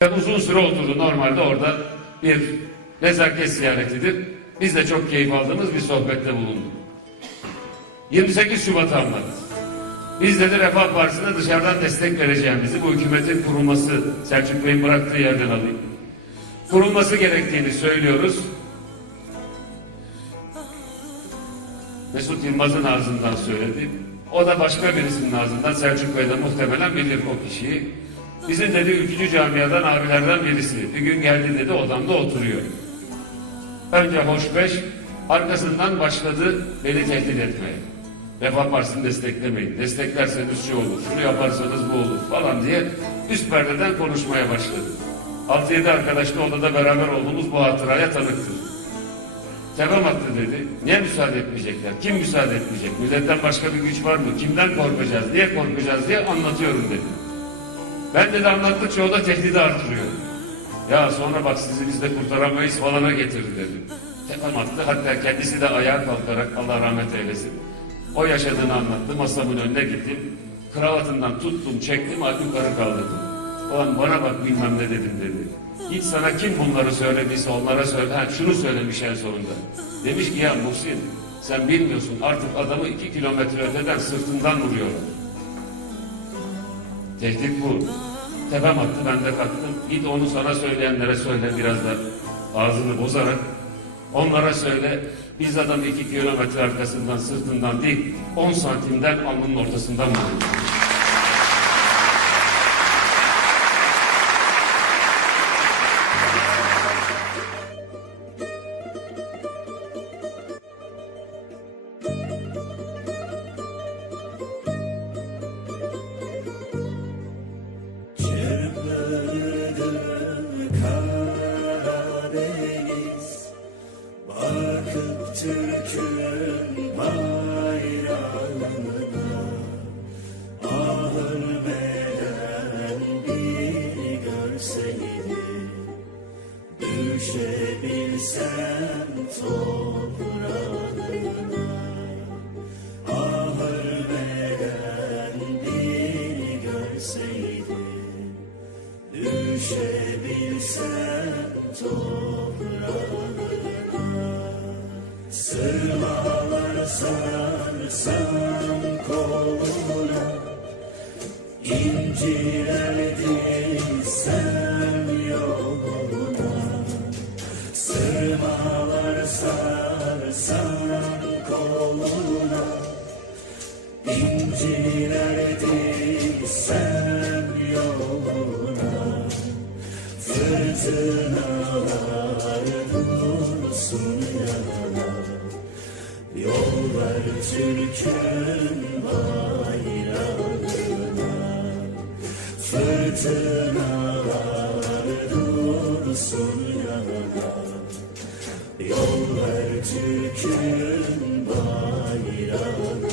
Uzun süre oturdu. Normalde orada bir nezaket ziyaretidir. Biz de çok keyif aldığımız bir sohbette bulunduk. 28 Şubat anladı. Biz dedi Refah Partisi'ne dışarıdan destek vereceğimizi, bu hükümetin kurulması, Selçuk Bey'in bıraktığı yerden alayım. Kurulması gerektiğini söylüyoruz. Mesut Yılmaz'ın ağzından söyledi. O da başka birisinin ağzından Selçuk Bey de muhtemelen bilir o kişiyi. Bizim dedi ülkücü camiadan abilerden birisi. Bir gün geldi dedi odamda oturuyor. Önce hoşbeş, arkasından başladı beni tehdit etmeye. Refah Partisi'ni desteklemeyin. Desteklerseniz şu olur, şunu yaparsanız bu olur falan diye üst perdeden konuşmaya başladı. 6-7 arkadaşla odada beraber olduğumuz bu hatıraya tanıktır. Tepem attı dedi. Niye müsaade etmeyecekler? Kim müsaade etmeyecek? Milletten başka bir güç var mı? Kimden korkacağız? Niye korkacağız diye anlatıyorum dedi. Ben dedi anlattıkça o da tehdidi artırıyor. Ya sonra bak sizi biz de kurtaramayız falana getirdi dedi. Tepem attı. Hatta kendisi de ayağa kalkarak Allah rahmet eylesin. O yaşadığını anlattı. Masamın önüne gittim. Kravatından tuttum, çektim, yukarı kaldırdım. Ulan bana bak bilmem ne dedim dedi. Git sana kim bunları söylediyse onlara söyle. Ha, şunu söylemiş en sonunda. Demiş ki ya Muhsin sen bilmiyorsun artık adamı iki kilometre öteden sırtından vuruyorlar. Tehdit bu. Tepem attı ben de kalktım. Git onu sana söyleyenlere söyle biraz da ağzını bozarak. Onlara söyle biz adamı iki kilometre arkasından sırtından değil on santimden alnının ortasından vurduk. Düşebilsem toprağına Ah ölmeden bir görseydi Düşebilsem toprağına Sırmalar sarsam koluna İnciler dizsem sarsam koluna. İnciler yoluna. Fırtınalar dursun yana Yol ver Türk'ün bayrağına. Fırtınalar dursun yana Yol ver Türk'ün bayrağına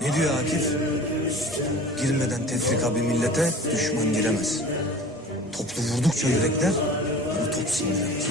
Ne diyor Akif? Girmeden tefrika bir millete düşman giremez. Toplu vurdukça yürekler bunu top sindiremez.